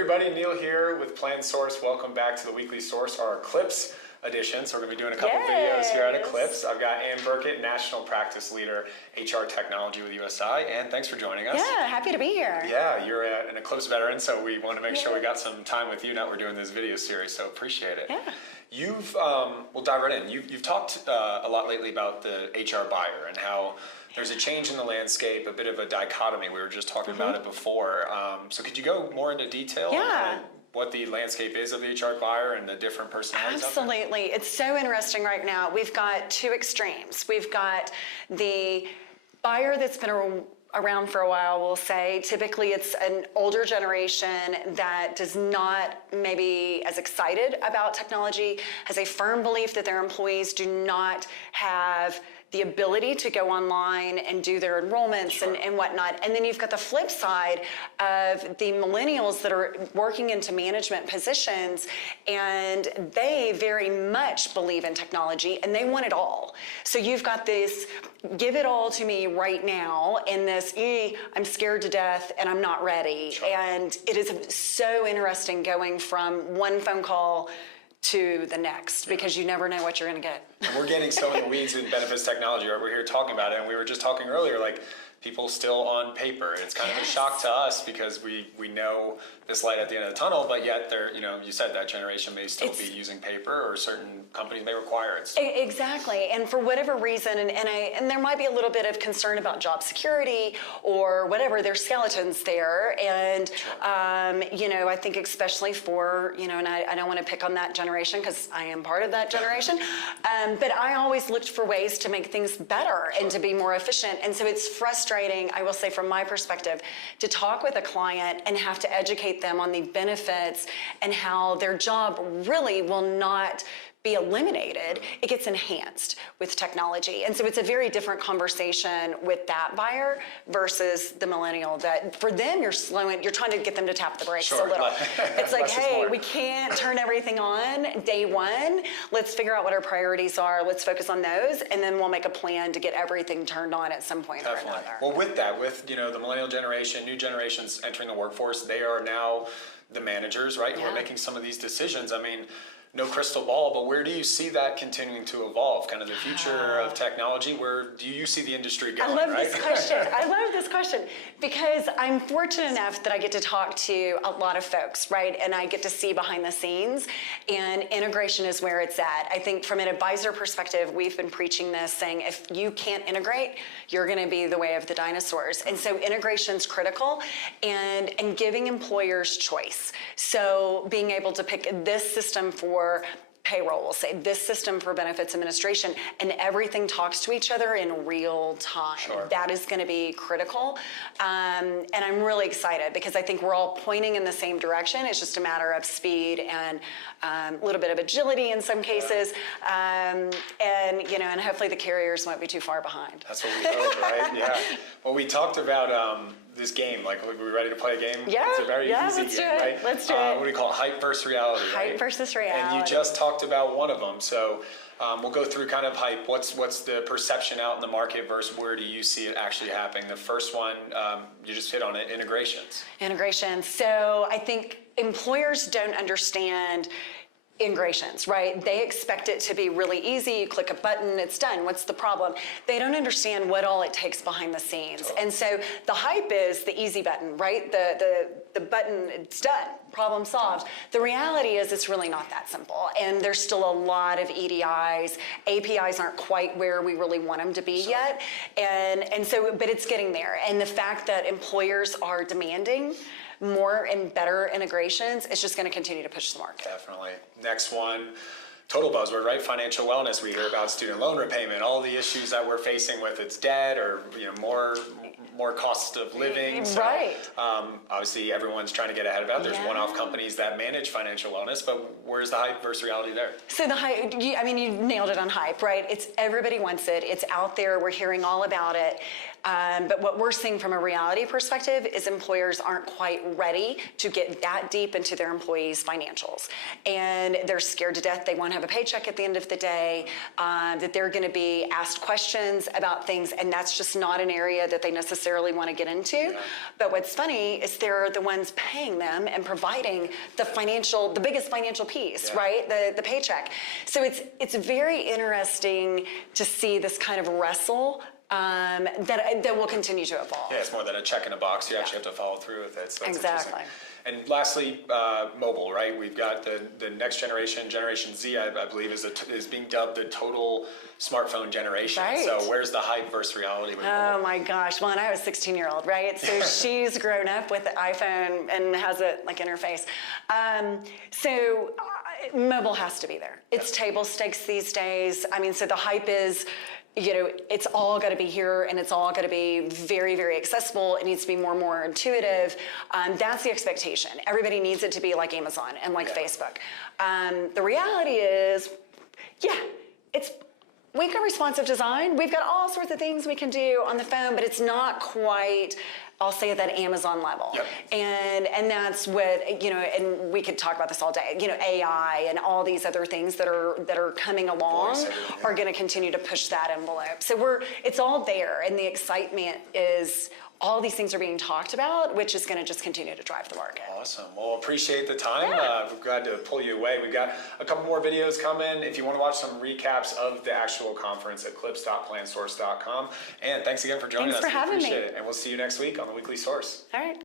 everybody, Neil here with PlanSource. Welcome back to the weekly source, our Eclipse edition. So we're going to be doing a couple videos here at Eclipse. I've got Ann Burkett, National Practice Leader, HR Technology with USI. Ann, thanks for joining us. Yeah, happy to be here. Yeah, you're an Eclipse veteran, so we want to make sure we got some time with you now we're doing this video series, so appreciate it. Yeah. You've, we'll dive right in. You've talked a lot lately about the HR buyer and how there's a change in the landscape, a bit of a dichotomy. We were just talking about it before. So could you go more into detail on what the landscape is of the HR buyer and the different personalities? Absolutely. It's so interesting right now. We've got two extremes. We've got the buyer that's been around for a while, we'll say. Typically it's an older generation that does not maybe as excited about technology, has a firm belief that their employees do not have the ability to go online and do their enrollments and whatnot. And then you've got the flip side of the millennials that are working into management positions, and they very much believe in technology and they want it all. So you've got this, give it all to me right now, and this, I'm scared to death and I'm not ready. And it is so interesting going from one phone call to the next, because you never know what you're going to get. We're getting so in the weeds in benefits technology, right? We're here talking about it, and we were just talking earlier, like, people still on paper. It's kind of a shock to us because we know this light at the end of the tunnel, but yet they're, you know, you said that generation may still be using paper, or certain companies may require it. Exactly, and for whatever reason, and there might be a little bit of concern about job security or whatever, there's skeletons there, and you know, I think especially for, you know, and I don't want to pick on that generation because I am part of that generation, but I always looked for ways to make things better and to be more efficient, and so it's frustrating, I will say from my perspective, to talk with a client and have to educate them on the benefits and how their job really will not be eliminated. It gets enhanced with technology. And so it's a very different conversation with that buyer versus the millennial, that for them, you're trying to get them to tap the brakes a little. It's like, hey, we can't turn everything on day one. Let's figure out what our priorities are. Let's focus on those, and then we'll make a plan to get everything turned on at some point or another. Well, with that, with, you know, the millennial generation, new generations entering the workforce, they are now the managers, right? Who are making some of these decisions. I mean, no crystal ball, but where do you see that continuing to evolve? Kind of the future of technology, where do you see the industry going? I love this question. I love this question because I'm fortunate enough that I get to talk to a lot of folks, right? And I get to see behind the scenes, and integration is where it's at. I think from an advisor perspective, we've been preaching this, saying if you can't integrate, you're going to be the way of the dinosaurs. And so integration's critical, and giving employers choice. So being able to pick this system for payroll, we'll say, this system for benefits administration, and everything talks to each other in real time. That is going to be critical. And I'm really excited because I think we're all pointing in the same direction. It's just a matter of speed and a little bit of agility in some cases. And, you know, and hopefully the carriers won't be too far behind. That's what we hope, right? Yeah. Well, we talked about this game, like, are we ready to play a game? Yeah, it's a very easy game, right? Let's do it. What do we call it? Hype versus reality, right? Hype versus reality. And you just talked about one of them, so we'll go through kind of hype. What's the perception out in the market versus where do you see it actually happening? The first one, you just hit on it, integrations. Integrations. So I think employers don't understand integrations, right? They expect it to be really easy. You click a button, it's done. What's the problem? They don't understand what all it takes behind the scenes. And so the hype is the easy button, right? The button, it's done, problem solved. The reality is it's really not that simple. And there's still a lot of EDIs. APIs aren't quite where we really want them to be yet. And so, but it's getting there. And the fact that employers are demanding more and better integrations, it's just going to continue to push the market. Definitely. Next one, total buzzword, right? Financial wellness. We hear about student loan repayment, all the issues that we're facing with its debt, or, you know, more cost of living. So, obviously, everyone's trying to get ahead of that. There's one-off companies that manage financial wellness, but where's the hype versus reality there? So the hype, I mean, you nailed it on hype, right? It's everybody wants it. It's out there. We're hearing all about it. But what we're seeing from a reality perspective is employers aren't quite ready to get that deep into their employees' financials. And they're scared to death they won't have a paycheck at the end of the day, that they're going to be asked questions about things, and that's just not an area that they necessarily want to get into. Yeah. But what's funny is they're the ones paying them and providing the biggest financial piece, right? The paycheck. So it's very interesting to see this kind of wrestle that will continue to evolve. Yeah, it's more than a check in a box. You actually have to follow through with it. So that's exactly. And lastly, mobile, right? We've got the next generation, Generation Z, I believe, is being dubbed the total smartphone generation. Right. So where's the hype versus reality with mobile? Oh my gosh. Well, and I have a 16-year-old, right? So she's grown up with the iPhone and has it like in her face. Mobile has to be there. It's table stakes these days. I mean, so the hype is, it's all got to be here, and it's all got to be very, very accessible. It needs to be more and more intuitive. That's the expectation. Everybody needs it to be like Amazon and like Facebook. The reality is, we've got responsive design. We've got all sorts of things we can do on the phone, but it's not quite, I'll say, at that Amazon level. Yep. And that's what, and we could talk about this all day, AI and all these other things that are coming along are going to continue to push that envelope. So it's all there, and the excitement is all these things are being talked about, which is going to just continue to drive the market. Awesome. Well, appreciate the time. Yeah. We're glad to pull you away. We've got a couple more videos coming. If you want to watch some recaps of the actual conference at clips.plansource.com. And thanks again for joining us. Thanks for having me. We appreciate it. And we'll see you next week on The Weekly Source. All right.